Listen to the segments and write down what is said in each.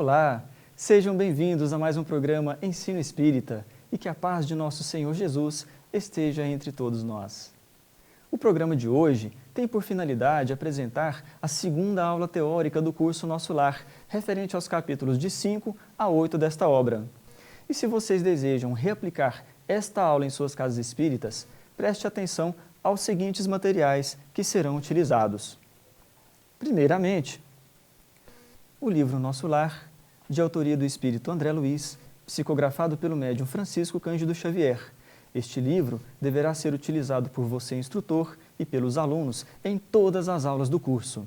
Olá, sejam bem-vindos a mais um programa Ensino Espírita e que a paz de nosso Senhor Jesus esteja entre todos nós. O programa de hoje tem por finalidade apresentar a segunda aula teórica do curso Nosso Lar, referente aos capítulos de 5 a 8 desta obra. E se vocês desejam reaplicar esta aula em suas casas espíritas, preste atenção aos seguintes materiais que serão utilizados. Primeiramente, o livro Nosso Lar, de autoria do espírito André Luiz, psicografado pelo médium Francisco Cândido Xavier. Este livro deverá ser utilizado por você, instrutor, e pelos alunos em todas as aulas do curso.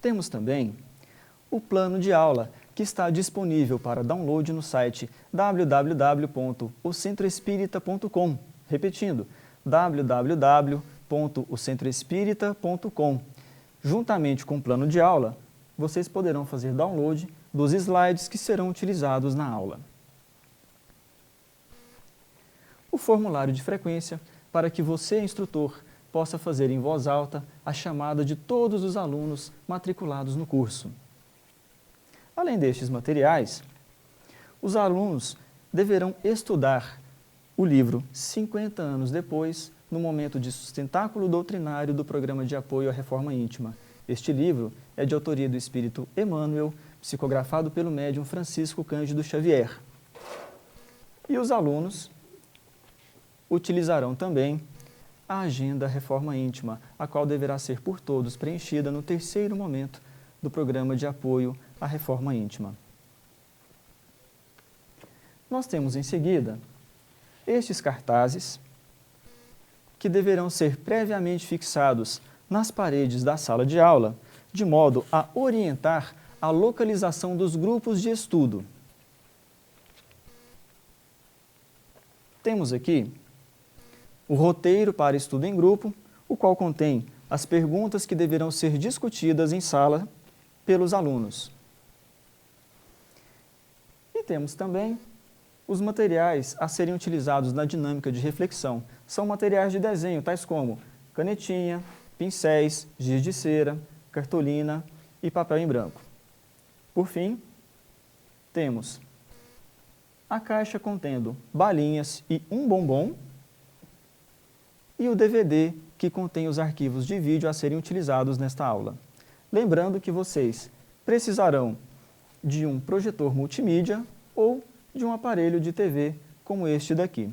Temos também o plano de aula, que está disponível para download no site www.ocentroespirita.com. Repetindo, www.ocentroespirita.com. Juntamente com o plano de aula, vocês poderão fazer download dos slides que serão utilizados na aula. O formulário de frequência para que você, instrutor, possa fazer em voz alta a chamada de todos os alunos matriculados no curso. Além destes materiais, os alunos deverão estudar o livro 50 anos depois, no momento de sustentáculo doutrinário do Programa de Apoio à Reforma Íntima. Este livro é de autoria do espírito Emmanuel, psicografado pelo médium Francisco Cândido Xavier. E os alunos utilizarão também a Agenda Reforma Íntima, a qual deverá ser por todos preenchida no terceiro momento do Programa de Apoio à Reforma Íntima. Nós temos em seguida estes cartazes que deverão ser previamente fixados nas paredes da sala de aula, de modo a orientar a localização dos grupos de estudo. Temos aqui o roteiro para estudo em grupo, o qual contém as perguntas que deverão ser discutidas em sala pelos alunos. E temos também os materiais a serem utilizados na dinâmica de reflexão. São materiais de desenho, tais como canetinha, pincéis, giz de cera, cartolina e papel em branco. Por fim, temos a caixa contendo balinhas e um bombom e o DVD que contém os arquivos de vídeo a serem utilizados nesta aula. Lembrando que vocês precisarão de um projetor multimídia ou de um aparelho de TV como este daqui.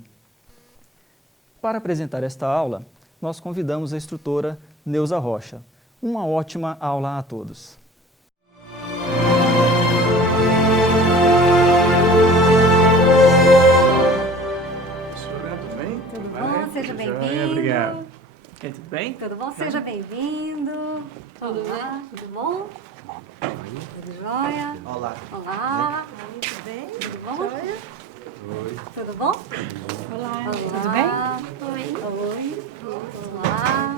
Para apresentar esta aula, nós convidamos a instrutora Neuza Rocha. Uma ótima aula a todos. Tudo bem? Tudo bom? Seja bem-vindo. Obrigado. E aí, tudo bem? Tudo bom? Seja bem-vindo. Tudo Olá, tudo bom? Tudo jóia? Olá. Olá. Tudo bem? Tudo bom? Oi. Tudo bom? Olá. Olá. Tudo bem? Oi. Olá.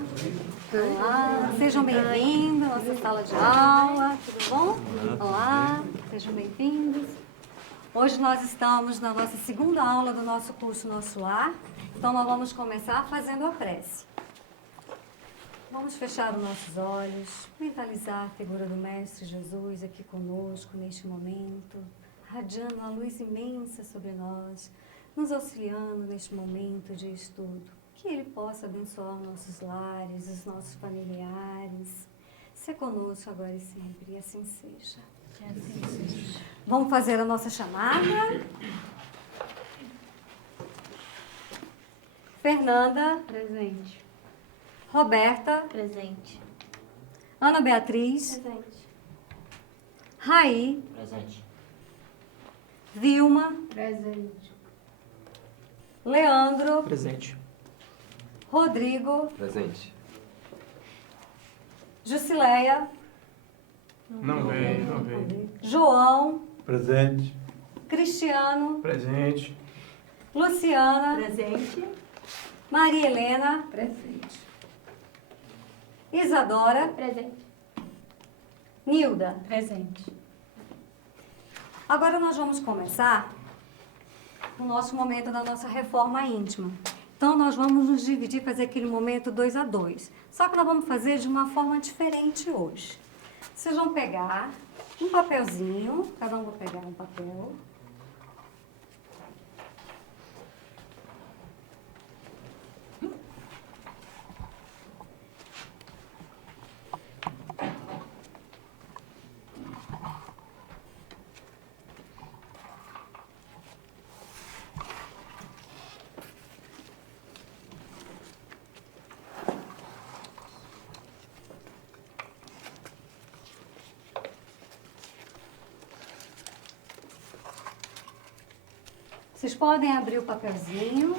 Olá. Sejam bem-vindos à nossa sala de aula. Tudo bom? Olá. Sejam bem-vindos. Hoje nós estamos na nossa segunda aula do nosso curso Nosso Lar. Então nós vamos começar fazendo a prece. Vamos fechar os nossos olhos, mentalizar a figura do Mestre Jesus aqui conosco neste momento, radiando uma luz imensa sobre nós, nos auxiliando neste momento de estudo. Que Ele possa abençoar nossos lares, os nossos familiares. Se conosco agora e sempre, e assim seja. Que assim seja. Vamos fazer a nossa chamada. Fernanda, Presente. Roberta, Presente. Ana Beatriz, Presente. Raí, Presente. Vilma, Presente. Leandro, Presente. Rodrigo, Presente. Jusileia, Não veio. João, Presente. Cristiano, Presente. Luciana, Presente. Maria Helena, Presente. Isadora, Presente. Nilda. Presente. Agora nós vamos começar o nosso momento da nossa reforma íntima. Então nós vamos nos dividir, fazer aquele momento 2 a 2. Só que nós vamos fazer de uma forma diferente hoje. Vocês vão pegar um papelzinho, cada um vai pegar um papel. Vocês podem abrir o papelzinho.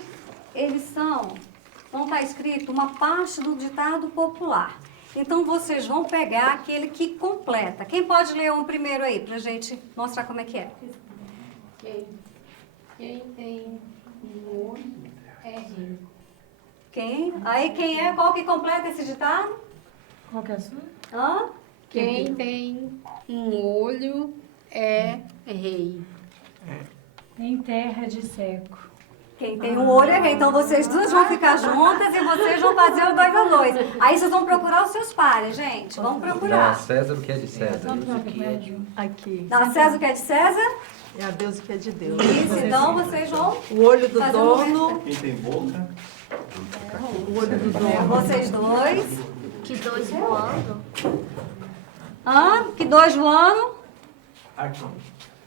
Vão estar escrito uma parte do ditado popular. Então, vocês vão pegar aquele que completa. Quem pode ler um primeiro aí, pra gente mostrar como é que é? Quem tem um olho é rei. Quem? Aí, quem é? Qual que completa esse ditado? Qual que é a sua? Hã? Quem tem um olho é rei. Em terra de seco. Quem tem um olho é rei. Então, vocês duas vão ficar juntas e vocês vão fazer o 2 a 2. Aí, vocês vão procurar os seus pares, gente. Vamos Dá a procurar. César o que é de César. Aqui. Dá a César o que é de César? É a Deus o que é de Deus. Isso, então vocês vão O olho do fazer um dono. Quem tem boca? O olho do dono. Vocês dois. Que dois voando. Hã? Que 2 voando? Aqui.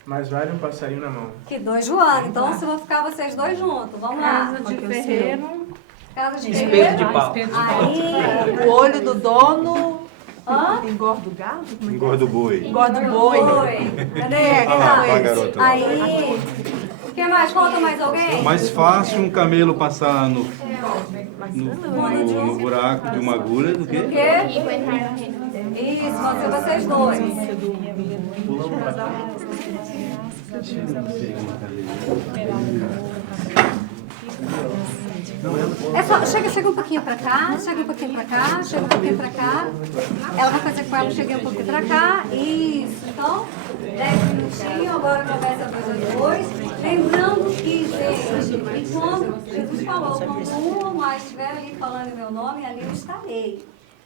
Mais vale um passarinho na mão. Que 2 voando. Então, se vão ficar vocês dois juntos. Vamos lá. Casa de ferreiro. Casa de Espeto ferreiro. de pau. Espeto de pau. Aí. O olho do dono. Hã? Engorda o gado? Como é que é? Engorda o boi. Engorda o boi. Oi. Cadê? Quem lá, tá? garota. Aí. Quem mais? Falta mais alguém? Mais fácil um camelo passar no buraco de uma agulha do O que quê? Isso, vão ser vocês dois. É só, chega um pouquinho pra cá, chega um pouquinho pra cá, chega um pouquinho pra cá. Ela vai fazer com ela, cheguei um pouquinho pra cá. Isso, então, 10 minutinhos, agora começa 2 a 2. Lembrando que, gente, quando Jesus falou, quando um ou mais estiver ali falando meu nome, ali eu estarei.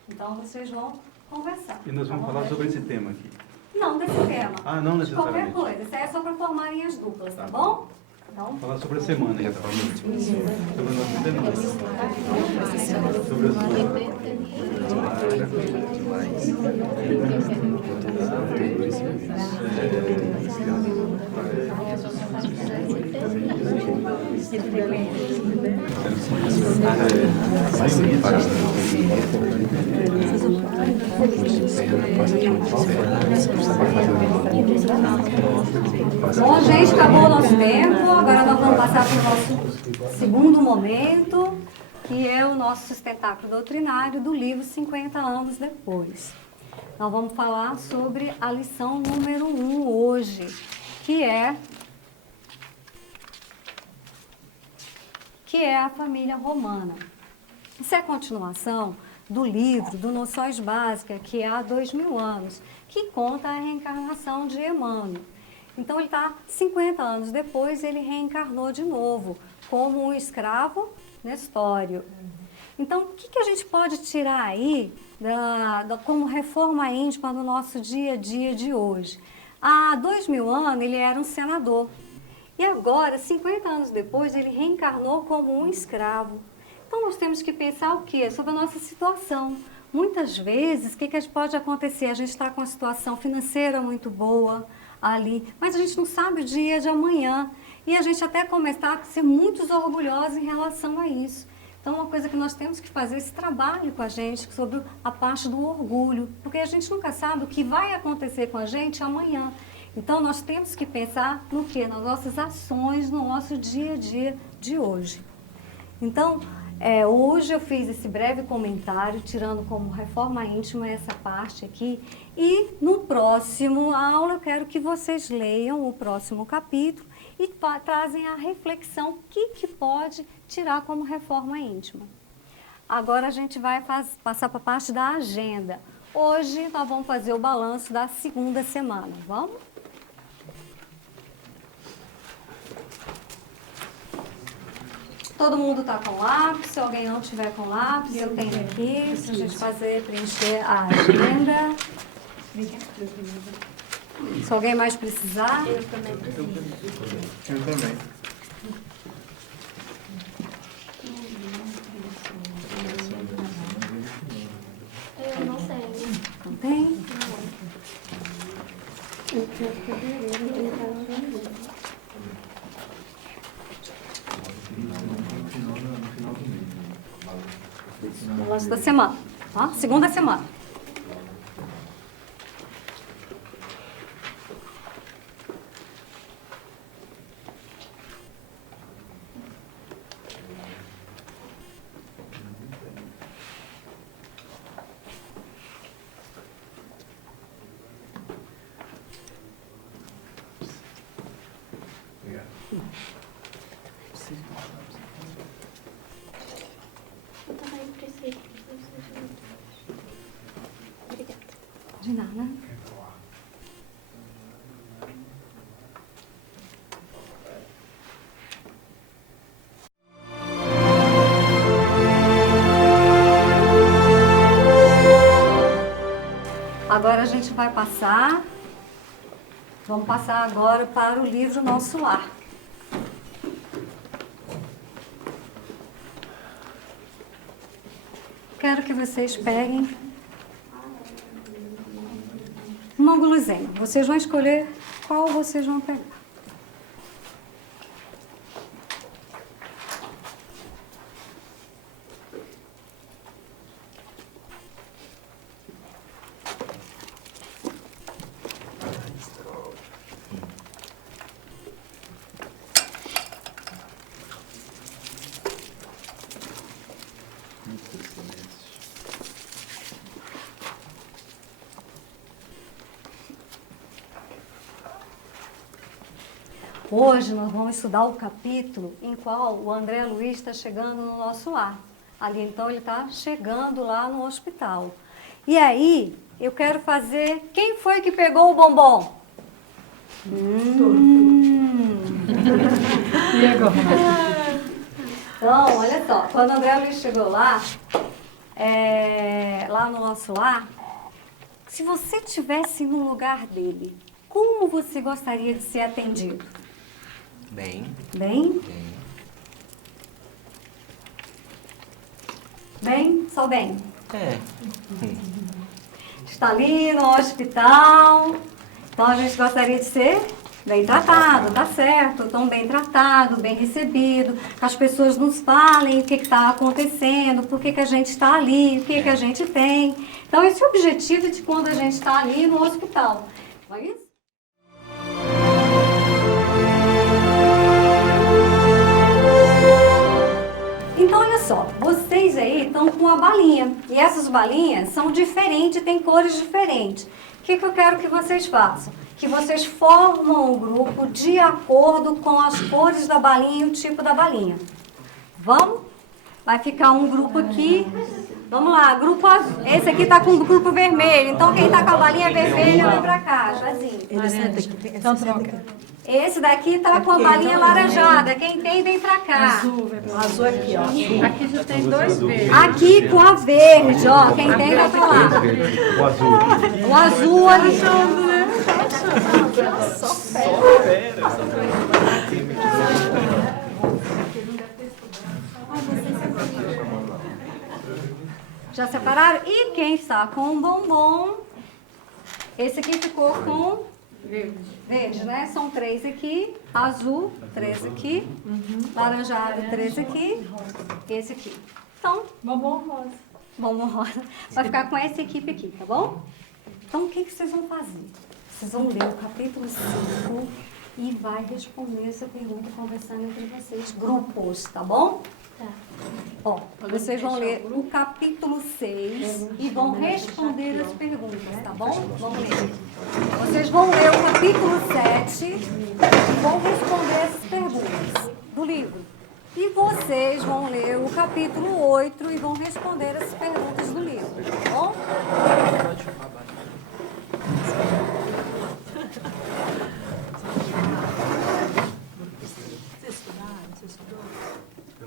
Então, vocês vão conversar. E nós vamos falar sobre esse tema aqui. Não desse tema. Ah, não De qualquer necessariamente. coisa. Isso aí é só para formarem as duplas, tá bom? Então, Falar sobre a semana, que está falando. Sobre a nossa semana. Sobre a sua. bom, gente, acabou o nosso tempo. Agora nós vamos passar para o nosso segundo momento, que é o nosso sustentáculo doutrinário do livro 50 anos depois. Nós vamos falar sobre a lição número 1 hoje, que é a família romana. Isso é a continuação do livro do Noções Básicas, que há 2000 anos, que conta a reencarnação de Emmanuel. Então, ele está 50 anos depois, ele reencarnou de novo, como um escravo Nestório. Então, o que a gente pode tirar aí como reforma íntima no nosso dia a dia de hoje? Há 2000 anos, ele era um senador. E agora, 50 anos depois, ele reencarnou como um escravo. Então, nós temos que pensar o quê? Sobre a nossa situação. Muitas vezes, o que pode acontecer? A gente está com uma situação financeira muito boa ali, mas a gente não sabe o dia de amanhã. E a gente até começar a ser muito orgulhosos em relação a isso. Então, uma coisa que nós temos que fazer esse trabalho com a gente sobre a parte do orgulho, porque a gente nunca sabe o que vai acontecer com a gente amanhã. Então, nós temos que pensar no quê? Nas nossas ações, no nosso dia a dia de hoje. Então, hoje eu fiz esse breve comentário, tirando como reforma íntima essa parte aqui. E no próximo aula, eu quero que vocês leiam o próximo capítulo e trazem a reflexão que pode tirar como reforma íntima. Agora a gente vai passar para a parte da agenda. Hoje nós vamos fazer o balanço da segunda semana. Vamos? Todo mundo está com lápis, se alguém não tiver com lápis, eu tenho aqui, para a gente preencher a agenda. Se alguém mais precisar. Eu também. Eu não sei. Não tem? Balanço da semana. Tá? Segunda semana. Eu também preciso. Obrigada. De nada. Agora a gente vai passar. Vamos passar agora para o livro Nosso Lar. Quero que vocês peguem uma guloseima. Vocês vão escolher qual vocês vão pegar. Hoje nós vamos estudar o capítulo em qual o André Luiz está chegando no nosso lar. Ali então ele está chegando lá no hospital. E aí eu quero fazer... Quem foi que pegou o bombom? E agora? Então, olha só, quando o André Luiz chegou lá, lá no nosso lar, se você estivesse no lugar dele, como você gostaria de ser atendido? Bem. Bem? Bem. Bem? Só bem? É. Está ali no hospital, então a gente gostaria de ser bem tratado, tá certo? Então, bem tratado, bem recebido, que as pessoas nos falem o que está acontecendo, por que a gente está ali, o que a gente tem. Então, esse é o objetivo de quando a gente está ali no hospital. Não é isso? Então, olha só, vocês aí estão com uma balinha, e essas balinhas são diferentes, têm cores diferentes. O que eu quero que vocês façam? Que vocês formam um grupo de acordo com as cores da balinha e o tipo da balinha. Vamos? Vai ficar um grupo aqui. Vamos lá, grupo azul. Esse aqui está com o grupo vermelho, então quem está com a balinha vermelha vem pra cá, Jazinho. Então troca. Esse daqui está com a balinha laranjada, quem tem vem pra cá. Azul aqui, ó. Aqui já tem dois verdes. Aqui com a verde, ó, quem tem vai pra lá. O azul. O azul ali. Já separaram? E quem está com o bombom? Esse aqui ficou com verde, né? São 3 aqui, azul, 3 aqui, laranjado, 3 aqui, esse aqui. Então, Bombom rosa. bombom rosa. Vai ficar com essa equipe aqui, tá bom? Então, o que vocês vão fazer? Vocês vão ler o capítulo 5 e vai responder essa pergunta conversando entre vocês, grupos, tá bom? Tá. Ó, vocês vão ler o capítulo 6 e vão responder as perguntas, tá bom? Vamos ler. Vocês vão ler o capítulo 7 e vão responder essas perguntas do livro. E vocês vão ler o capítulo 8 e vão responder as perguntas do livro, tá bom? Você estudaram? Você estudou?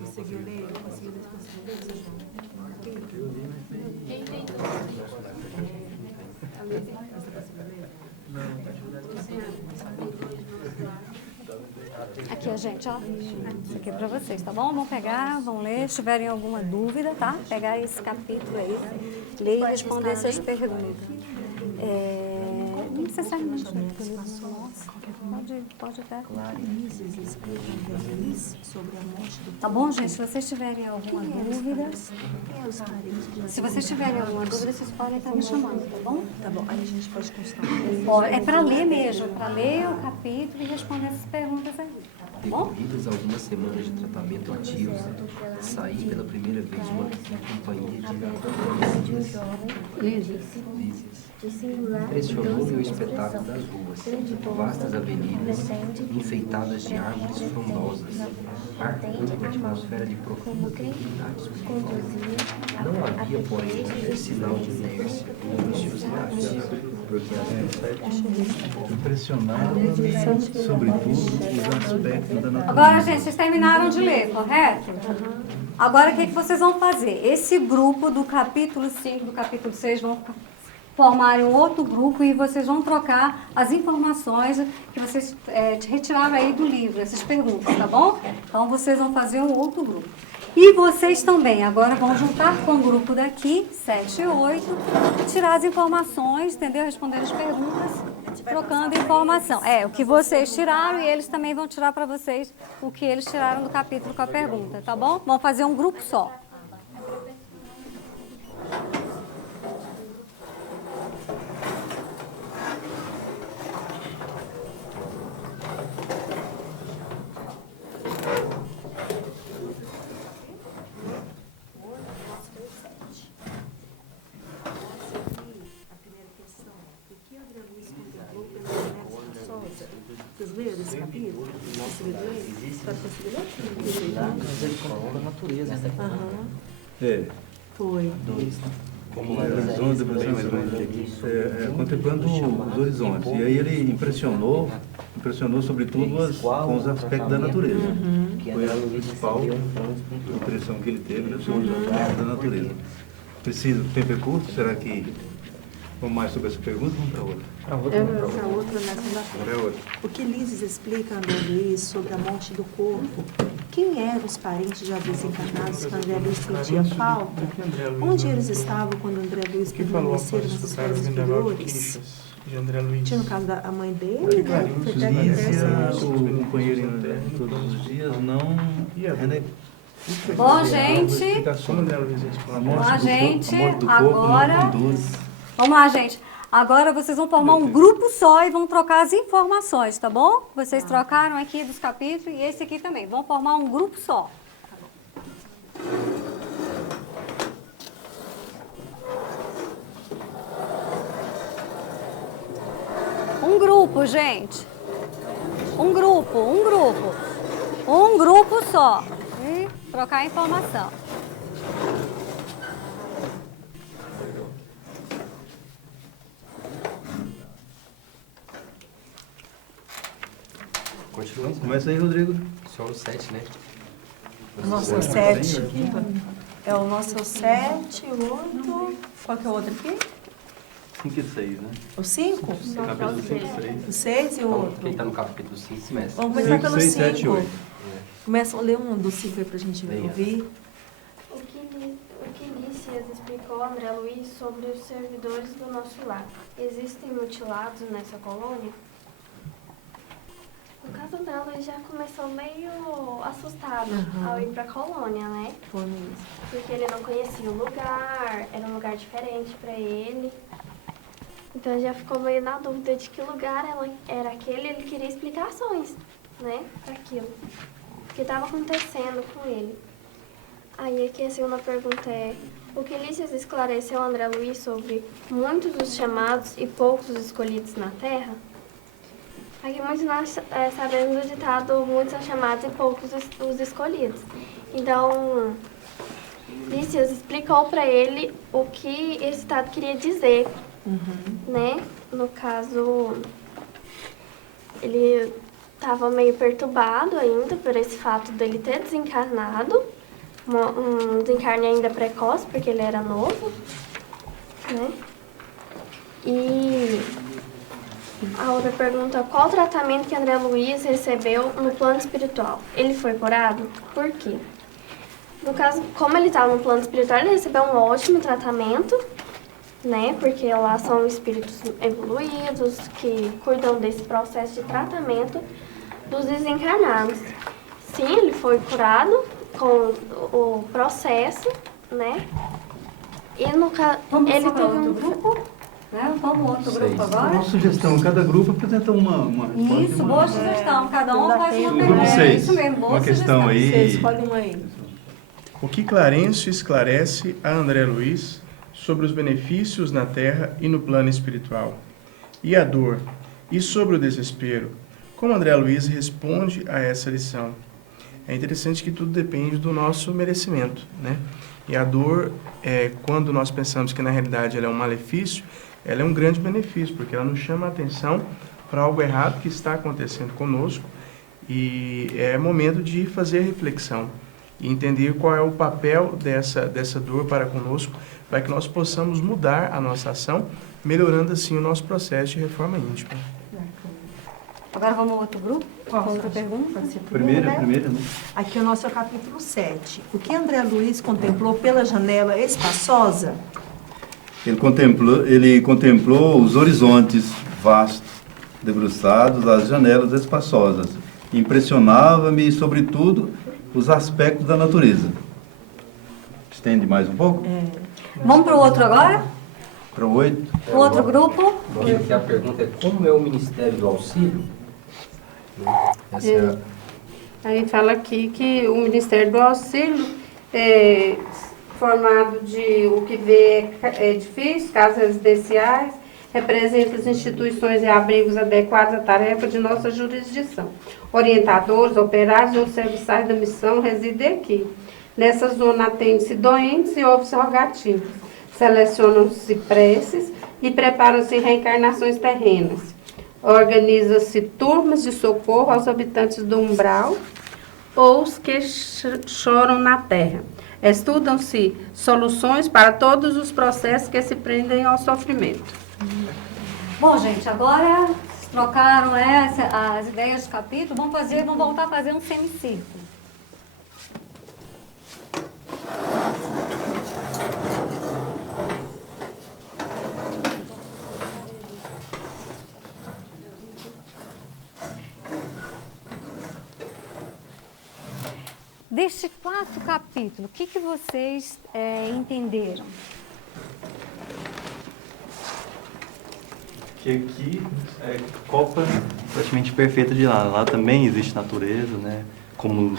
Conseguiu ler? Conseguiu ler? Conseguiu ler? Vocês vão? Quem tem Você conseguiu ler? Aqui, ó, gente, ó. Isso aqui é para vocês, tá bom? Vão pegar, vão ler. Se tiverem alguma dúvida, tá? Pegar esse capítulo aí, ler e responder essas perguntas. Não precisa sair muito. Pode até. Tá bom, gente? Se vocês tiverem alguma dúvida, vocês podem estar me chamando, tá bom? Tá bom, aí a gente pode consultar. É para ler mesmo, para ler o capítulo e responder essas perguntas aí. Tá bom? Decorridas algumas semanas de tratamento ativo, saí pela primeira vez em companhia de Lísias. Impressionou-me o espetáculo das ruas, vastas avenidas, enfeitadas de árvores frondosas, marcando uma atmosfera de profunda tranquilidade espiritual. Não havia, porém, qualquer sinal de inércia ou viciosidade, porque as Impressionava-me, sobretudo, os aspectos da natureza. Agora, gente, vocês terminaram de ler, correto? Agora, o que vocês vão fazer? Esse grupo do capítulo 5, do capítulo 6, vão formarem um outro grupo e vocês vão trocar as informações que vocês retiraram aí do livro, essas perguntas, tá bom? Então, vocês vão fazer um outro grupo. E vocês também agora vão juntar com o grupo daqui, 7 e 8, tirar as informações, entendeu? Responder as perguntas, trocando informação. O que vocês tiraram e eles também vão tirar para vocês o que eles tiraram do capítulo com a pergunta, tá bom? Vão fazer um grupo só. Vocês leram esse capítulo? Conseguiram ler? Você conseguiu ler? da natureza. Foi. Como horizonte, contemplando os horizontes. E aí ele impressionou sobretudo com os aspectos da natureza. Foi a principal impressão que ele teve sobre os aspectos da natureza. Preciso, o tempo é curto, será que vamos mais sobre essa pergunta? Vamos para outra. Essa outra na segunda-feira. O que Lísias explica a André Luiz sobre a morte do corpo? Quem eram os parentes já desencarnados que André Luiz sentia falta? Onde eles estavam quando André Luiz Que falou permaneceu após nas escutar o esferas vendaval de inferiores? queixas de André Luiz. Tinha no caso da mãe dele, né? Foi até Lísia, o interessante. companheiro todos os dias, não... Bom, gente, Como André Luiz explica? vamos lá, gente, a morte do corpo agora... não conduz. Vamos lá, gente. Agora vocês vão formar um grupo só e vão trocar as informações, tá bom? Vocês trocaram aqui dos capítulos e esse aqui também. Vão formar um grupo só. Um grupo, gente. Um grupo só. E trocar a informação. Continua. Começa aí, Rodrigo. Só o 7, né? O nosso é o 7. É o nosso é o 7, o 8. Qual que é o outro aqui? 5 e 6, né? O 5? Capítulo 5 e 6. O 6 e o Então, outro. quem está no capítulo 5 começa. Vamos começar 5, pelo 6, 7 e 5. 8. Começa a ler um dos 5 aí pra gente Leia. ouvir. O que Lísias explicou a André Luiz sobre os servidores do nosso lar? Existem mutilados nessa colônia? No caso dela, ele já começou meio assustado ao ir pra colônia, né? Foi mesmo. Porque ele não conhecia o lugar, era um lugar diferente pra ele. Então ele já ficou meio na dúvida de que lugar era aquele, ele queria explicações, né, para aquilo. O que estava acontecendo com ele. Aí aqui a segunda pergunta é: o que Lísias esclareceu a André Luiz sobre muitos dos chamados e poucos os escolhidos na Terra? Aqui muitos nós sabemos do ditado: muitos são chamados e poucos os escolhidos. Então, Lísias explicou para ele o que esse ditado queria dizer, né? No caso, ele estava meio perturbado ainda por esse fato dele ter desencarnado, um desencarne ainda precoce, porque ele era novo, né? E A outra pergunta, qual o tratamento que André Luiz recebeu no plano espiritual? Ele foi curado? Por quê? No caso, como ele estava no plano espiritual, ele recebeu um ótimo tratamento, né? Porque lá são espíritos evoluídos que cuidam desse processo de tratamento dos desencarnados. Sim, ele foi curado com o processo, né? E no caso, Vamos ele para teve outro um grupo? Né? Vamos outro grupo Uma agora? sugestão, cada grupo apresenta uma resposta. Isso, boa sugestão. Cada um faz uma No pergunta. grupo 6, Isso mesmo, boa uma questão sugestão. Você aí. escolhe um aí. O que Clarencio esclarece a André Luiz sobre os benefícios na Terra e no plano espiritual? E a dor? E sobre o desespero? Como André Luiz responde a essa lição? É interessante que tudo depende do nosso merecimento, né? E a dor, quando nós pensamos que na realidade ela é um malefício, ela é um grande benefício, porque ela nos chama a atenção para algo errado que está acontecendo conosco e é momento de fazer reflexão e entender qual é o papel dessa dor para conosco, para que nós possamos mudar a nossa ação, melhorando assim o nosso processo de reforma íntima. Agora vamos ao outro grupo? Outra pergunta? Primeira, né? Aqui é o nosso capítulo 7. O que André Luiz contemplou pela janela espaçosa? Ele contemplou os horizontes vastos, debruçados, as janelas espaçosas. Impressionava-me, sobretudo, os aspectos da natureza. Estende mais um pouco? Vamos para o outro agora? Para o 8. O outro grupo? Que a pergunta é como é o Ministério do Auxílio? Essa é Aí fala aqui que o Ministério do Auxílio é formado de o que vê edifícios, casas residenciais, representa as instituições e abrigos adequados à tarefa de nossa jurisdição. Orientadores, operários ou serviçais da missão residem aqui. Nessa zona atende-se doentes e ouve-se rogativas. Selecionam-se preces e preparam-se reencarnações terrenas. Organiza-se turmas de socorro aos habitantes do umbral ou os que choram na terra. Estudam-se soluções para todos os processos que se prendem ao sofrimento. Bom, gente, agora trocaram as ideias do capítulo. Vamos voltar a fazer um semicírculo. Destes 4 capítulos, o que vocês entenderam? Que aqui é copa praticamente perfeita de lá. Lá também existe natureza, né? Como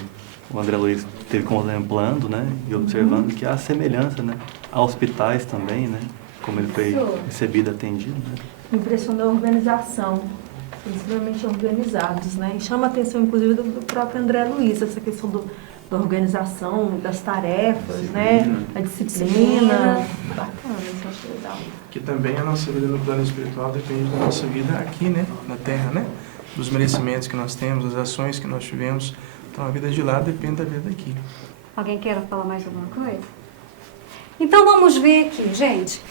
o André Luiz esteve contemplando, né? E observando que há semelhança, né? Há hospitais também, né? Como ele foi recebido, atendido, né? Me impressionou a organização. Extremamente organizados, né? E chama a atenção, inclusive, do próprio André Luiz, essa questão da organização, das tarefas, né? A disciplina. Bacana, isso eu achei legal. Que também a nossa vida no plano espiritual depende da nossa vida aqui, né? Na Terra, né? Dos merecimentos que nós temos, das ações que nós tivemos. Então a vida de lá depende da vida daqui. Alguém quer falar mais alguma coisa? Então vamos ver aqui, gente.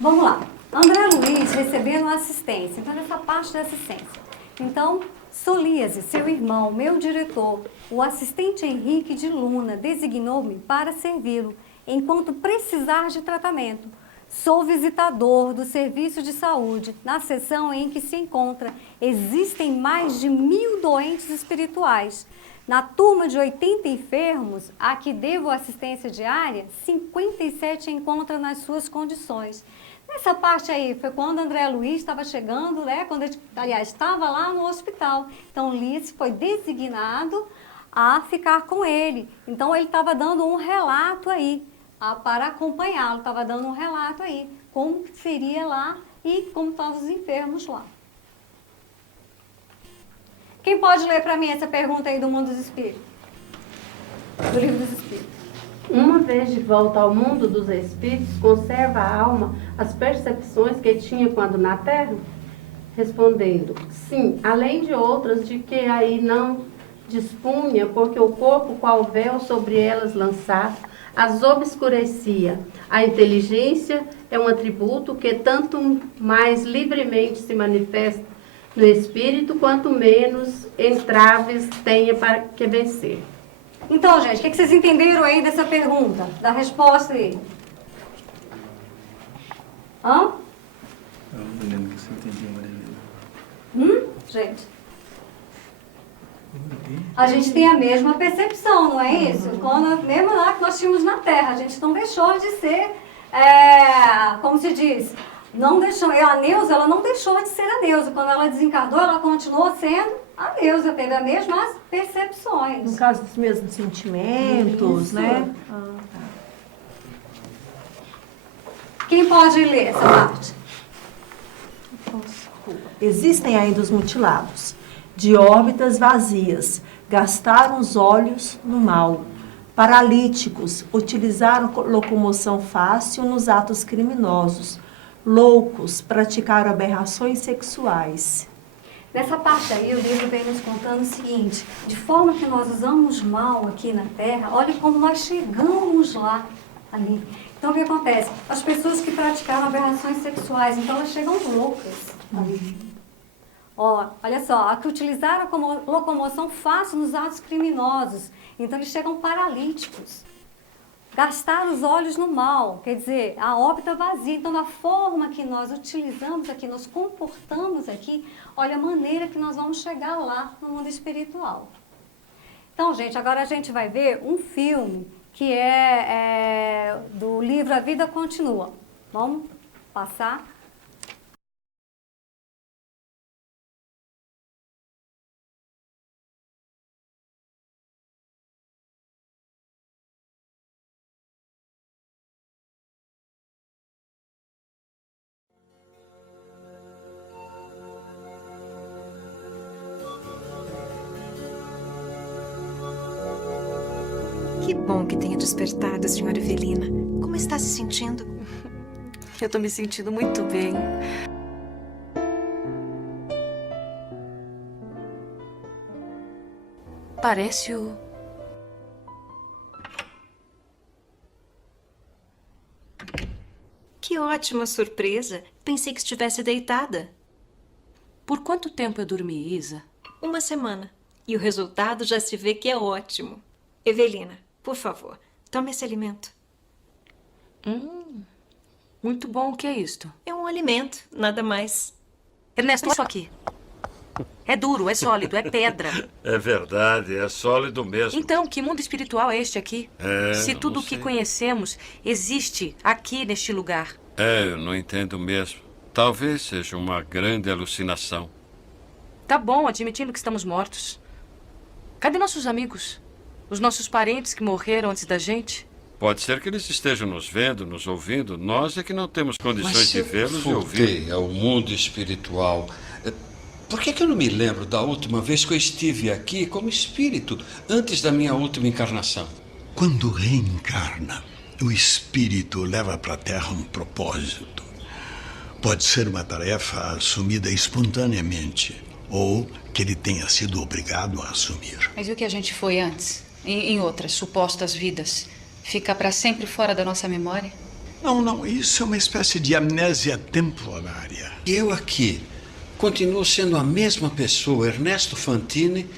Vamos lá. André Luiz recebendo assistência. Então, nessa parte da assistência. Então, Solíase, seu irmão, meu diretor, o assistente Henrique de Luna, designou-me para servi-lo, enquanto precisar de tratamento. Sou visitador do serviço de saúde, na seção em que se encontra. Existem mais de 1000 doentes espirituais. Na turma de 80 enfermos, a que devo assistência diária, 57 encontram nas suas condições. Nessa parte aí, foi quando André Luiz estava chegando, né? Quando ele, aliás, estava lá no hospital. Então, Lice foi designado a ficar com ele. Então, ele estava dando um relato aí, para acompanhá-lo. Estava dando um relato aí, como seria lá e como estavam os enfermos lá. Quem pode ler para mim essa pergunta aí do mundo dos espíritos? Do livro dos espíritos. Uma vez de volta ao mundo dos espíritos, conserva a alma as percepções que tinha quando na Terra? Respondendo, sim, além de outras de que aí não dispunha, porque o corpo, qual véu sobre elas lançado, as obscurecia. A inteligência é um atributo que tanto mais livremente se manifesta no espírito, quanto menos entraves tenha para que vencer. Então, gente, o que vocês entenderam aí dessa pergunta? Da resposta aí? Hã? Eu não lembro que você entendia, Maria Helena. Gente. A gente tem a mesma percepção, não é isso? Quando, mesmo lá que nós tínhamos na Terra, a gente não deixou de ser, como se diz, não deixou, a Neuza, ela não deixou de ser a Neuza. Quando ela desencarnou, ela continuou sendo a Neuza, teve as mesmas percepções. No caso dos mesmos sentimentos, Isso. né? Quem pode ler essa parte? Existem ainda os mutilados, de órbitas vazias, gastaram os olhos no mal. Paralíticos, utilizaram locomoção fácil nos atos criminosos. Loucos, praticaram aberrações sexuais. Nessa parte aí, o livro vem nos contando o seguinte, de forma que nós usamos mal aqui na Terra, olha como nós chegamos lá, ali. Então, o que acontece? As pessoas que praticaram aberrações sexuais, então elas chegam loucas ali. Ó, olha só, a que utilizaram como locomoção fácil nos atos criminosos, então eles chegam paralíticos. Gastar os olhos no mal, quer dizer, a órbita vazia. Então, da forma que nós utilizamos aqui, nos comportamos aqui, olha a maneira que nós vamos chegar lá no mundo espiritual. Então, gente, agora a gente vai ver um filme que é do livro A Vida Continua. Vamos passar. Que bom que tenha despertado, senhora Evelina. Como está se sentindo? Eu tô me sentindo muito bem. Parece o... Que ótima surpresa. Pensei que estivesse deitada. Por quanto tempo eu dormi, Isa? 1 semana. E o resultado já se vê que é ótimo. Evelina, por favor, tome esse alimento. Muito bom. O que é isto? É um alimento, nada mais. Ernesto, isso aqui. É duro, é sólido, é pedra. É verdade, é sólido mesmo. Então, que mundo espiritual é este aqui? Se tudo não o que sei. conhecemos existe aqui neste lugar. Eu não entendo mesmo. Talvez seja uma grande alucinação. Tá bom, admitindo que estamos mortos. Cadê nossos amigos? Os nossos parentes que morreram antes da gente? Pode ser que eles estejam nos vendo, nos ouvindo. Nós é que não temos condições de vê-los e ouvir. Voltei ao mundo espiritual. Por que eu não me lembro da última vez que eu estive aqui como espírito, antes da minha última encarnação? Quando reencarna, o espírito leva para a Terra um propósito. Pode ser uma tarefa assumida espontaneamente, ou que ele tenha sido obrigado a assumir. Mas e o que a gente foi antes? Em outras supostas vidas? Fica para sempre fora da nossa memória? Não, isso é uma espécie de amnésia temporária. E eu aqui continuo sendo a mesma pessoa, Ernesto Fantini,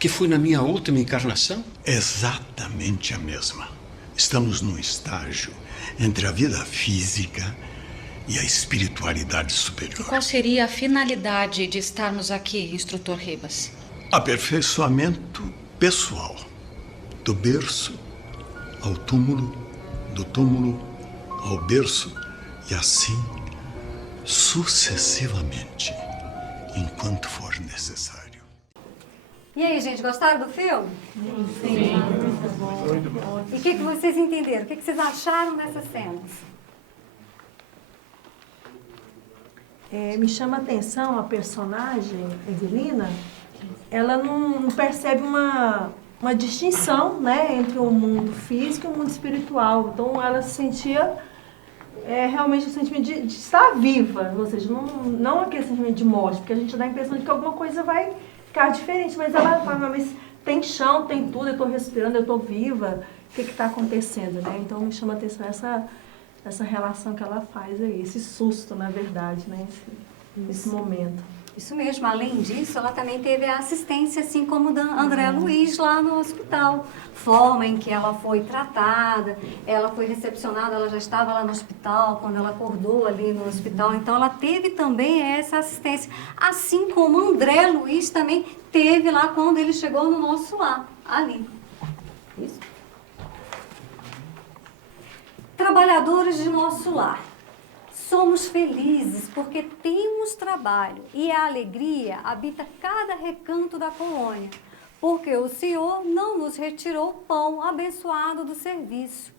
que fui na minha última encarnação? Exatamente a mesma. Estamos num estágio entre a vida física e a espiritualidade superior. E qual seria a finalidade de estarmos aqui, instrutor Ribas? Aperfeiçoamento pessoal. Do berço ao túmulo, do túmulo ao berço e assim sucessivamente, enquanto for necessário. E aí, gente, gostaram do filme? Sim. Muito bom. E o que vocês entenderam? O que vocês acharam dessas cenas? Me chama a atenção a personagem, Evelina, ela não percebe uma distinção, né, entre o mundo físico e o mundo espiritual. Então, ela se sentia realmente o sentimento de estar viva, ou seja, não aquele sentimento de morte, porque a gente dá a impressão de que alguma coisa vai ficar diferente, mas ela fala, mas tem chão, tem tudo, eu estou respirando, eu estou viva. que está acontecendo, né? Então me chama a atenção essa relação que ela faz aí, esse susto, na verdade, né? Esse momento. Isso mesmo. Além disso, ela também teve a assistência, assim como da André Luiz lá no hospital. Forma em que ela foi tratada, ela foi recepcionada, ela já estava lá no hospital, quando ela acordou ali no hospital. Então, ela teve também essa assistência. Assim como André Luiz também teve lá quando ele chegou no nosso lar, ali. Isso. Trabalhadores de nosso lar. Somos felizes porque temos trabalho e a alegria habita cada recanto da colônia, porque o Senhor não nos retirou o pão abençoado do serviço.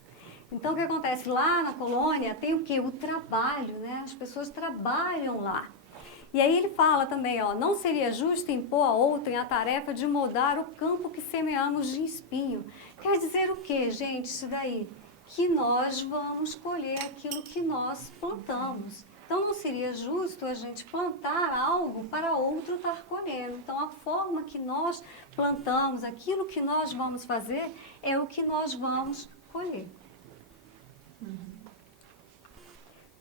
Então, o que acontece? Lá na colônia tem o quê? O trabalho, né? As pessoas trabalham lá. E aí ele fala também, ó, não seria justo impor a outrem a tarefa de moldar o campo que semeamos de espinho. Quer dizer o quê, gente, isso daí? Que nós vamos colher aquilo que nós plantamos. Então, não seria justo a gente plantar algo para outro estar colhendo. Então, a forma que nós plantamos, aquilo que nós vamos fazer, é o que nós vamos colher.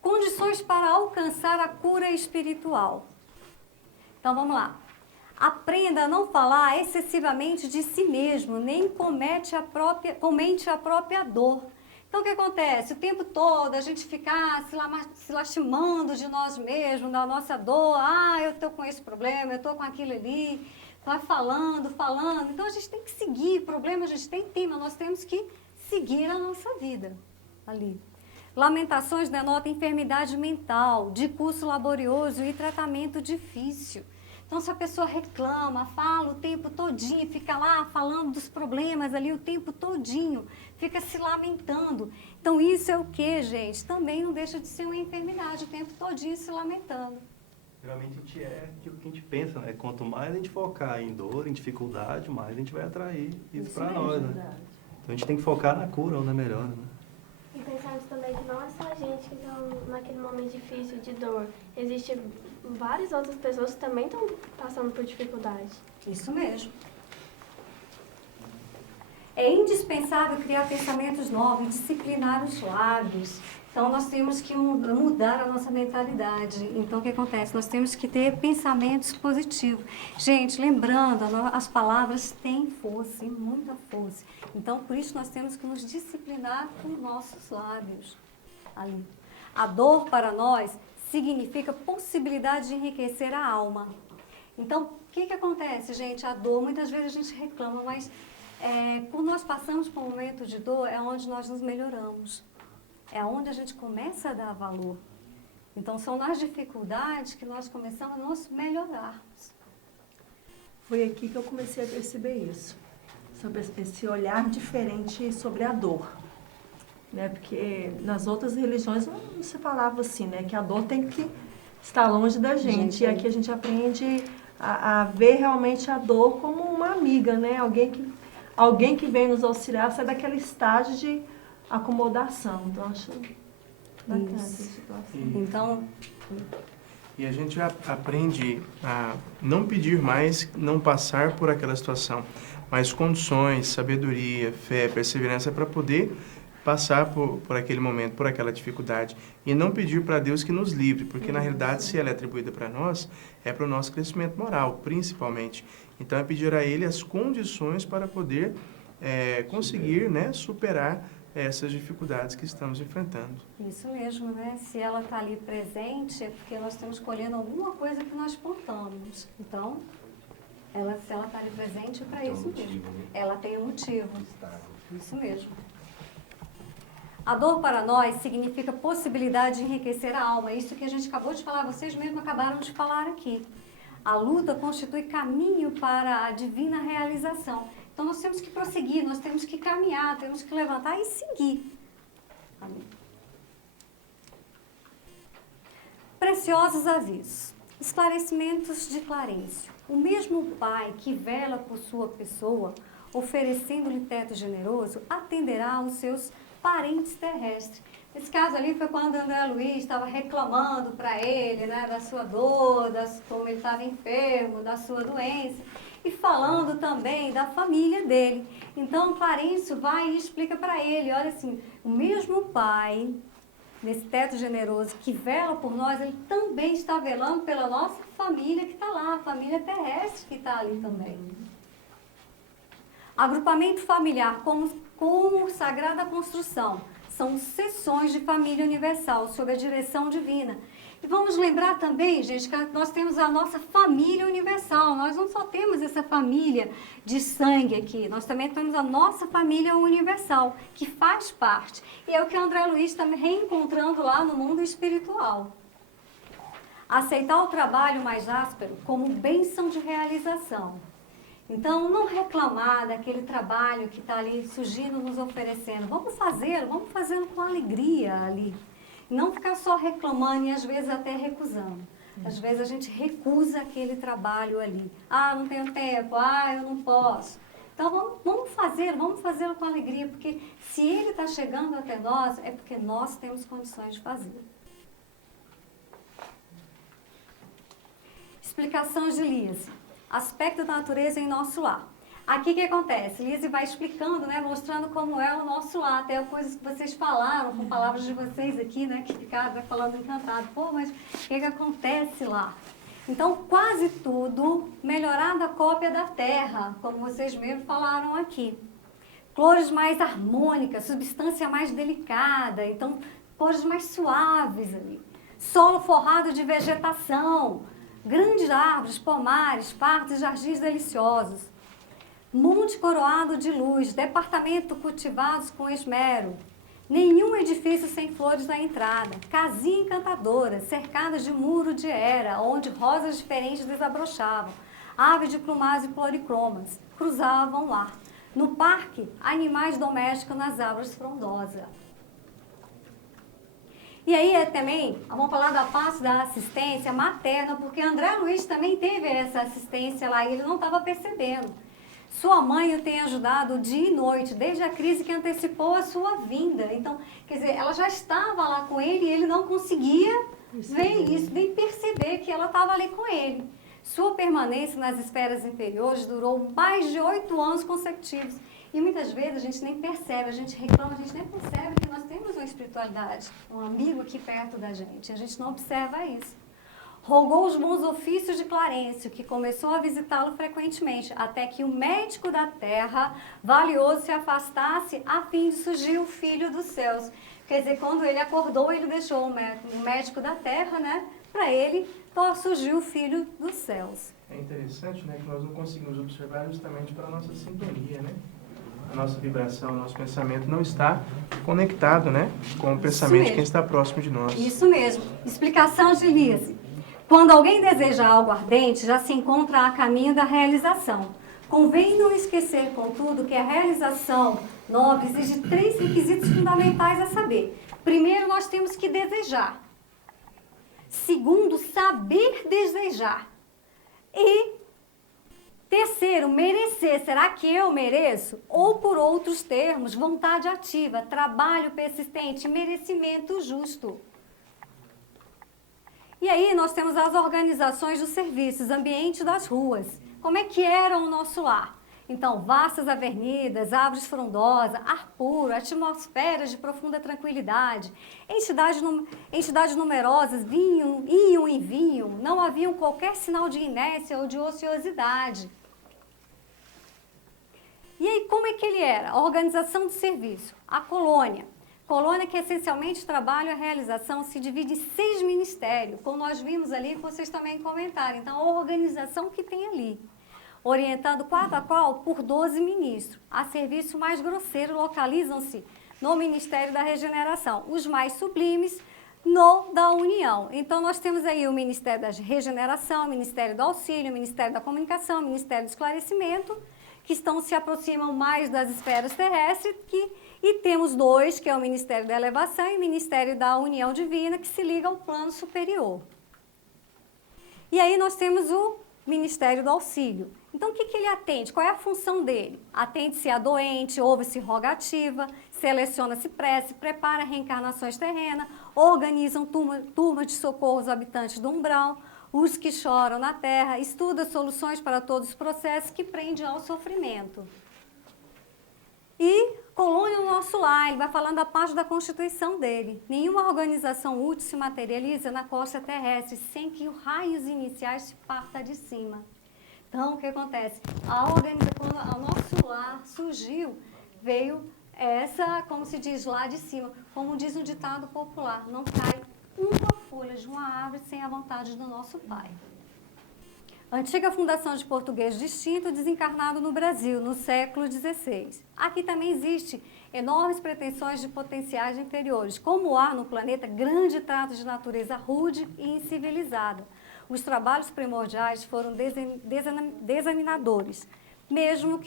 Condições para alcançar a cura espiritual. Então, vamos lá. Aprenda a não falar excessivamente de si mesmo, nem comente a própria dor. Então, o que acontece? O tempo todo a gente ficar se lastimando de nós mesmos, da nossa dor. Ah, eu estou com esse problema, eu estou com aquilo ali. Vai falando. Então, a gente tem que seguir. Problema a gente tem, mas nós temos que seguir a nossa vida ali. Lamentações denotam enfermidade mental, de curso laborioso e tratamento difícil. Então, se a pessoa reclama, fala o tempo todinho, fica lá falando dos problemas ali o tempo todinho, fica se lamentando. Então, isso é o que, gente? Também não deixa de ser uma enfermidade, o tempo todinho se lamentando. Geralmente a gente é aquilo que a gente pensa, né? Quanto mais a gente focar em dor, em dificuldade, mais a gente vai atrair isso para nós, né? Então, a gente tem que focar na cura ou na melhora, né? E pensarmos também que não é só a gente que está naquele momento difícil de dor. Existem várias outras pessoas que também estão passando por dificuldade. Isso mesmo. É indispensável criar pensamentos novos, disciplinar os lábios. Então, nós temos que mudar a nossa mentalidade. Então, o que acontece? Nós temos que ter pensamentos positivos. Gente, lembrando, as palavras têm força, e muita força. Então, por isso, nós temos que nos disciplinar com nossos lábios. Ali. A dor, para nós, significa possibilidade de enriquecer a alma. Então, o que acontece, gente? A dor, muitas vezes a gente reclama, mas quando nós passamos por um momento de dor, é onde nós nos melhoramos. É onde a gente começa a dar valor. Então, são nas dificuldades que nós começamos a nos melhorarmos. Foi aqui que eu comecei a perceber isso. Sobre esse olhar diferente sobre a dor. Né? Porque nas outras religiões não se falava assim, né? Que a dor tem que estar longe da gente. E aqui a gente aprende a ver realmente a dor como uma amiga, né? Alguém que vem nos auxiliar, sai daquele estágio de acomodação. Então, acho bacana essa situação. Então... E a gente aprende a não pedir mais, não passar por aquela situação, mas condições, sabedoria, fé, perseverança para poder passar por aquele momento, por aquela dificuldade. E não pedir para Deus que nos livre, porque na realidade, se ela é atribuída para nós, é para o nosso crescimento moral, principalmente. Então, é pedir a Ele as condições para poder conseguir, né, superar essas dificuldades que estamos enfrentando. Isso mesmo, né? Se ela está ali presente, é porque nós estamos colhendo alguma coisa que nós plantamos. Então, se ela está ali presente, é para isso mesmo. Ela tem um motivo. Isso mesmo. A dor para nós significa possibilidade de enriquecer a alma. Isso que a gente acabou de falar, vocês mesmos acabaram de falar aqui. A luta constitui caminho para a divina realização. Então, nós temos que prosseguir, nós temos que caminhar, temos que levantar e seguir. Amém. Preciosos avisos. Esclarecimentos de Clarencio. O mesmo Pai que vela por sua pessoa, oferecendo-lhe teto generoso, atenderá aos seus parentes terrestres. Esse caso ali foi quando André Luiz estava reclamando para ele, né, da sua dor, como ele estava enfermo, da sua doença. e falando também da família dele. Então, Clarencio vai e explica para ele, olha assim, o mesmo Pai, nesse teto generoso que vela por nós, ele também está velando pela nossa família que está lá, a família terrestre que está ali também. Agrupamento familiar como sagrada construção são sessões de família universal sob a direção divina. E vamos lembrar também, gente, que nós temos a nossa família universal. Nós não só temos essa família de sangue aqui, nós também temos a nossa família universal, que faz parte. E é o que o André Luiz está reencontrando lá no mundo espiritual. Aceitar o trabalho mais áspero como bênção de realização. Então, não reclamar daquele trabalho que está ali surgindo, nos oferecendo. Vamos fazê-lo com alegria ali. Não ficar só reclamando e às vezes até recusando. Às vezes a gente recusa aquele trabalho ali. Ah, não tenho tempo, ah, eu não posso. Então, vamos fazê-lo com alegria, porque se ele está chegando até nós, é porque nós temos condições de fazer. Explicações de Lise. Aspecto da natureza em nosso lar. Aqui o que acontece? Lise vai explicando, né, mostrando como é o nosso lar, até coisas que vocês falaram, com palavras de vocês aqui, né, que ficaram falando encantado. Pô, mas o que acontece lá? Então, quase tudo melhorado a cópia da terra, como vocês mesmo falaram aqui. Cores mais harmônicas, substância mais delicada, então, cores mais suaves ali. Solo forrado de vegetação, grandes árvores, pomares, parques e jardins deliciosos. Monte coroado de luz, departamento cultivados com esmero. Nenhum edifício sem flores na entrada. Casinha encantadora, cercada de muro de era, onde rosas diferentes desabrochavam. Aves de plumagem pluricromas cruzavam lá. No parque, animais domésticos nas árvores frondosas. E aí também, vamos falar da parte da assistência materna, porque André Luiz também teve essa assistência lá e ele não estava percebendo. Sua mãe o tem ajudado dia e noite, desde a crise que antecipou a sua vinda. Então, quer dizer, ela já estava lá com ele e ele não conseguia ver isso, nem perceber que ela estava ali com ele. Sua permanência nas esferas inferiores durou mais de 8 anos consecutivos. E muitas vezes a gente nem percebe, a gente reclama, a gente nem percebe que nós temos uma espiritualidade, um amigo aqui perto da gente. A gente não observa isso. Rogou os bons ofícios de Clarencio, que começou a visitá-lo frequentemente, até que o médico da terra, valioso, se afastasse a fim de surgir o filho dos céus. Quer dizer, quando ele acordou, ele deixou o médico da terra, né, para ele, então surgiu o filho dos céus. É interessante, né, que nós não conseguimos observar justamente pela nossa sintonia, né? A nossa vibração, o nosso pensamento não está conectado, né, com o pensamento de quem está próximo de nós. Isso mesmo. Explicação de Lise. Quando alguém deseja algo ardente, já se encontra a caminho da realização. Convém não esquecer, contudo, que a realização nobre exige 3 requisitos fundamentais a saber. Primeiro, nós temos que desejar. Segundo, saber desejar. E terceiro, merecer. Será que eu mereço? Ou, por outros termos, vontade ativa, trabalho persistente, merecimento justo. E aí nós temos as organizações dos serviços, ambiente das ruas. Como é que era o nosso lar? Então, vastas avenidas, árvores frondosas, ar puro, atmosferas de profunda tranquilidade. Entidades numerosas iam e vinham, não haviam qualquer sinal de inércia ou de ociosidade. E aí, como é que ele era? A organização de serviço, a colônia. Colônia que essencialmente trabalha a realização se divide em 6 ministérios, como nós vimos ali, que vocês também comentaram. Então, a organização que tem ali, orientando qual a qual por 12 ministros. A serviço mais grosseiro localizam-se no Ministério da Regeneração, os mais sublimes no da União. Então, nós temos aí o Ministério da Regeneração, o Ministério do Auxílio, o Ministério da Comunicação, o Ministério do Esclarecimento, que se aproximam mais das esferas terrestres, e temos 2, que é o Ministério da Elevação e o Ministério da União Divina, que se liga ao plano superior. E aí nós temos o Ministério do Auxílio. Então, o que ele atende? Qual é a função dele? Atende-se a doente, ouve-se rogativa, seleciona-se prece, prepara reencarnações terrenas, organizam turmas de socorro aos habitantes do umbral, os que choram na terra, estuda soluções para todos os processos que prendem ao sofrimento. E Colônia no Nosso Lar, ele vai falando da parte da Constituição dele. Nenhuma organização útil se materializa na costa terrestre sem que os raios iniciais se partam de cima. Então, o que acontece? Quando o Nosso Lar surgiu, veio essa, como se diz, lá de cima. Como diz um ditado popular, não cai uma folha de uma árvore sem a vontade do nosso Pai. Antiga fundação de português distinto, desencarnado no Brasil, no século XVI. Aqui também existe enormes pretensões de potenciais interiores. Como há no planeta grande trato de natureza rude e incivilizada. Os trabalhos primordiais foram desaminadores, mesmo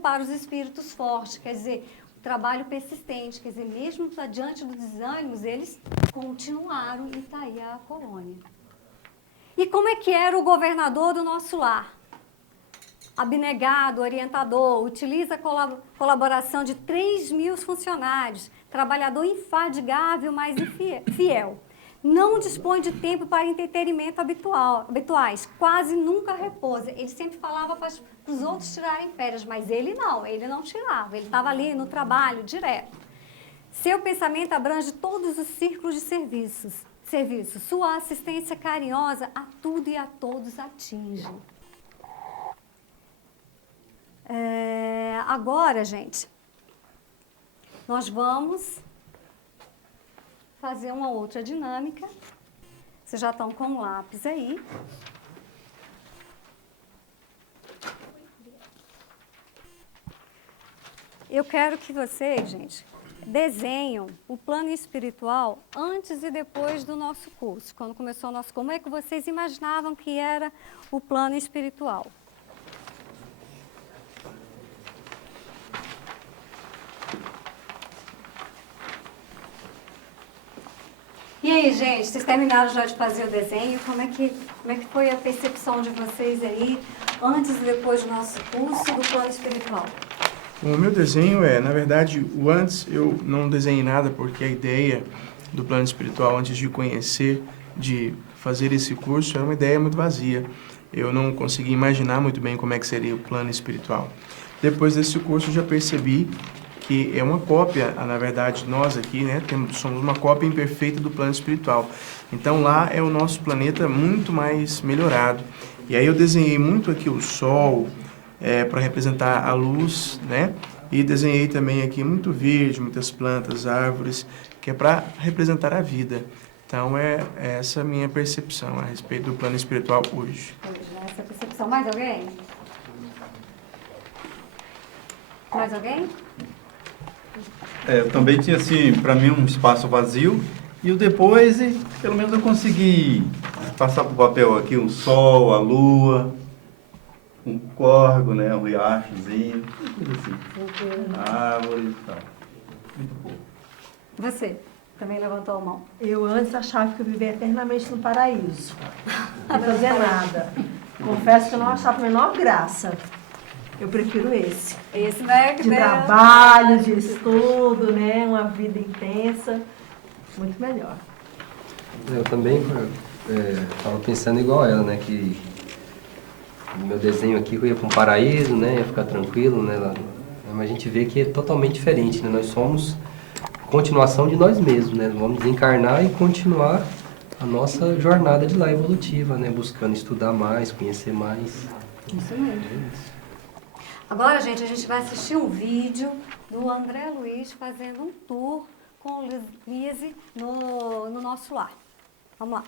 para os espíritos fortes, quer dizer, o trabalho persistente, quer dizer, mesmo diante dos desânimos, eles continuaram e está aí a colônia. E como é que era o governador do Nosso Lar? Abnegado, orientador, utiliza a colaboração de 3.000 funcionários, trabalhador infadigável, mas fiel. Não dispõe de tempo para entretenimento habituais, quase nunca repousa. Ele sempre falava para os outros tirarem férias, mas ele não tirava, ele estava ali no trabalho direto. Seu pensamento abrange todos os círculos de serviço. Sua assistência carinhosa a tudo e a todos atinge. Agora, gente, nós vamos fazer uma outra dinâmica. Vocês já estão com o lápis aí. Eu quero que vocês, gente, desenham o plano espiritual antes e depois do nosso curso. Quando começou o nosso curso, como é que vocês imaginavam que era o plano espiritual? E aí, gente, vocês terminaram já de fazer o desenho? Como é que foi a percepção de vocês aí, antes e depois do nosso curso do plano espiritual? O meu desenho na verdade, o antes eu não desenhei nada, porque a ideia do plano espiritual, antes de conhecer, de fazer esse curso, era uma ideia muito vazia. Eu não consegui imaginar muito bem como é que seria o plano espiritual. Depois desse curso, eu já percebi que é uma cópia, na verdade, nós aqui, né, somos uma cópia imperfeita do plano espiritual. Então, lá é o nosso planeta muito mais melhorado. E aí eu desenhei muito aqui o Sol, para representar a luz, né? E desenhei também aqui muito verde, muitas plantas, árvores, que é para representar a vida. Então, é essa a minha percepção a respeito do plano espiritual hoje. Essa percepção. Mais alguém? Mais alguém? Eu também tinha, assim, para mim, um espaço vazio. E o depois, pelo menos eu consegui passar para o papel aqui o sol, a lua, um córrego, né, um riachozinho, tudo assim. Árvores e tal. Muito bom. Você também levantou a mão. Eu antes achava que eu vivia eternamente no paraíso. Não fazer nada. Confesso que eu não achava a menor graça. Eu prefiro esse. Esse, né? De trabalho, de estudo, né? Uma vida intensa. Muito melhor. Eu também estava pensando igual ela, né? Que no meu desenho aqui eu ia para um paraíso, né? Ia ficar tranquilo, né? Mas a gente vê que é totalmente diferente, né? Nós somos continuação de nós mesmos, né? Vamos desencarnar e continuar a nossa jornada de lá evolutiva, né? Buscando estudar mais, conhecer mais. Isso mesmo. Agora, gente, a gente vai assistir um vídeo do André Luiz fazendo um tour com Lise no Nosso Lar. Vamos lá.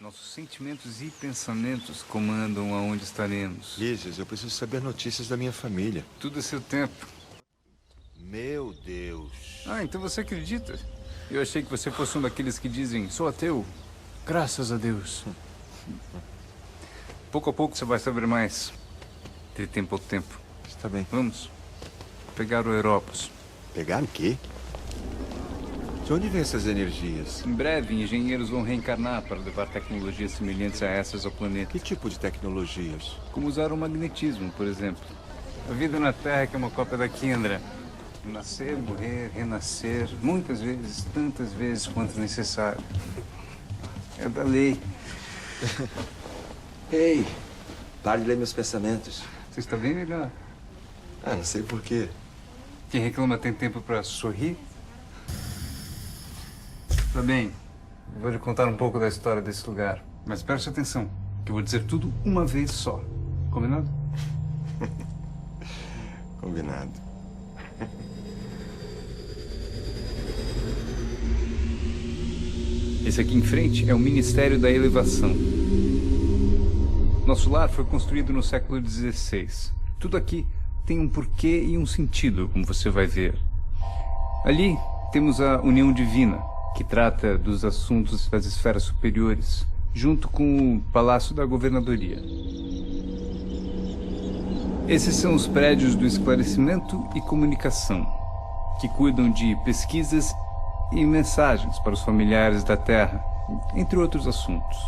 Nossos sentimentos e pensamentos comandam aonde estaremos. Lízias, eu preciso saber notícias da minha família. Tudo a seu tempo. Meu Deus. Ah, então você acredita? Eu achei que você fosse um daqueles que dizem, sou ateu. Graças a Deus. Pouco a pouco você vai saber mais. Ele tem pouco tempo. Está bem. Vamos pegar o Europos. Pegar o quê? De onde vêm essas energias? Em breve, engenheiros vão reencarnar para levar tecnologias semelhantes a essas ao planeta. Que tipo de tecnologias? Como usar o magnetismo, por exemplo. A vida na Terra é que é uma cópia daqui, André. Nascer, morrer, renascer, muitas vezes, tantas vezes quanto necessário. É da lei. Ei, pare de ler meus pensamentos. Você está bem melhor. Ah, não sei por quê. Quem reclama tem tempo para sorrir? Tá bem, vou lhe contar um pouco da história desse lugar. Mas preste atenção, que eu vou dizer tudo uma vez só. Combinado? Combinado. Esse aqui em frente é o Ministério da Elevação. Nosso lar foi construído no século XVI. Tudo aqui tem um porquê e um sentido, como você vai ver. Ali temos a União Divina, que trata dos assuntos das esferas superiores, junto com o Palácio da Governadoria. Esses são os prédios do esclarecimento e comunicação, que cuidam de pesquisas e mensagens para os familiares da Terra, entre outros assuntos.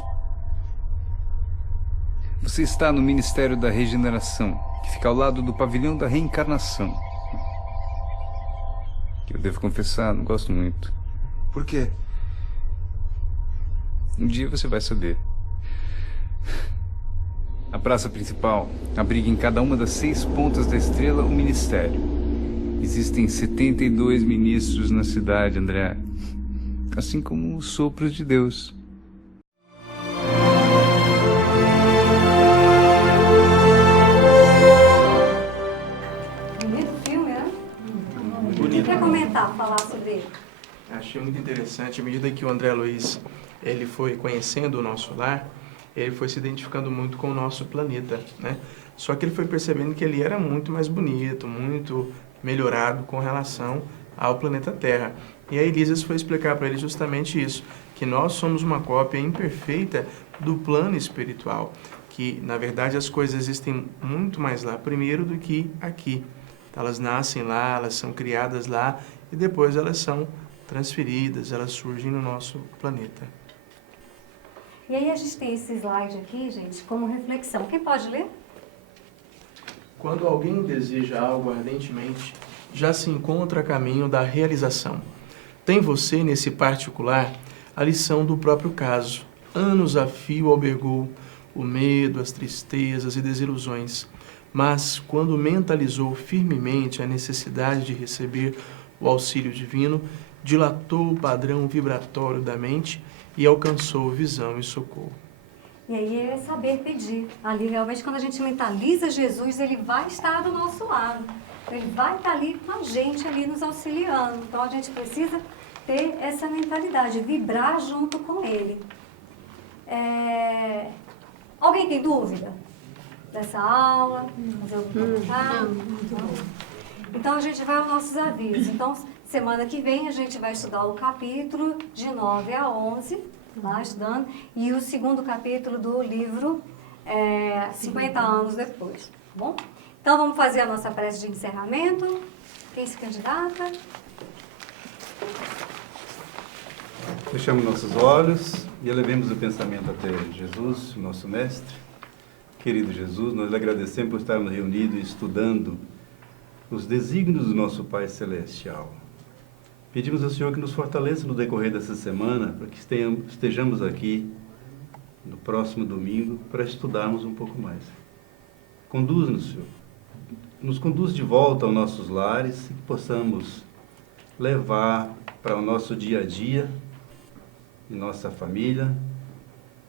Você está no Ministério da Regeneração, que fica ao lado do Pavilhão da Reencarnação. Que eu devo confessar, não gosto muito. Por quê? Um dia você vai saber. A praça principal abriga em cada uma das 6 pontas da estrela um ministério. Existem 72 ministros na cidade, André. Assim como os sopros de Deus. Bonito filme, né? O que quer comentar, falar sobre ele? Achei muito interessante, à medida que o André Luiz ele foi conhecendo o nosso lar, ele foi se identificando muito com o nosso planeta, né? Só que ele foi percebendo que ele era muito mais bonito, muito melhorado com relação ao planeta Terra. E a Elísias foi explicar para ele justamente isso, que nós somos uma cópia imperfeita do plano espiritual, que na verdade as coisas existem muito mais lá primeiro do que aqui. Elas nascem lá, elas são criadas lá e depois elas são transferidas, elas surgem no nosso planeta. E aí a gente tem esse slide aqui, gente, como reflexão. Quem pode ler? Quando alguém deseja algo ardentemente, já se encontra a caminho da realização. Tem você, nesse particular, a lição do próprio caso. Anos a fio albergou o medo, as tristezas e desilusões. Mas, quando mentalizou firmemente a necessidade de receber o auxílio divino, dilatou o padrão vibratório da mente e alcançou visão e socorro. E aí é saber pedir. Ali, realmente, quando a gente mentaliza Jesus, ele vai estar do nosso lado. Ele vai estar ali com a gente, ali nos auxiliando. Então, a gente precisa ter essa mentalidade, vibrar junto com ele. Alguém tem dúvida dessa aula? Fazer algum comentário? Então, a gente vai aos nossos avisos. Então, semana que vem, a gente vai estudar o capítulo de 9 a 11, lá estudando, e o segundo capítulo do livro 50 anos depois, tá bom? Então, vamos fazer a nossa prece de encerramento. Quem se candidata? Fechamos nossos olhos e elevemos o pensamento até Jesus, nosso Mestre. Querido Jesus, nós lhe agradecemos por estarmos reunidos e estudando os desígnios do nosso Pai Celestial. Pedimos ao Senhor que nos fortaleça no decorrer dessa semana, para que estejamos aqui no próximo domingo para estudarmos um pouco mais. Conduz-nos, Senhor. Nos conduz de volta aos nossos lares e que possamos levar para o nosso dia a dia e nossa família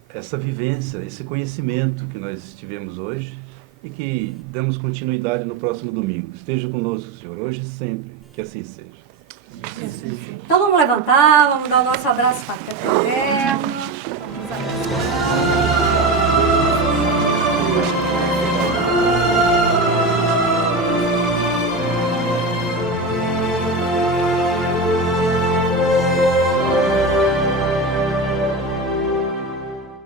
essa vivência, esse conhecimento que nós tivemos hoje e que damos continuidade no próximo domingo. Esteja conosco, Senhor, hoje e sempre, que assim seja. Então vamos levantar, vamos dar o nosso abraço fraterno. Vamos abraçar.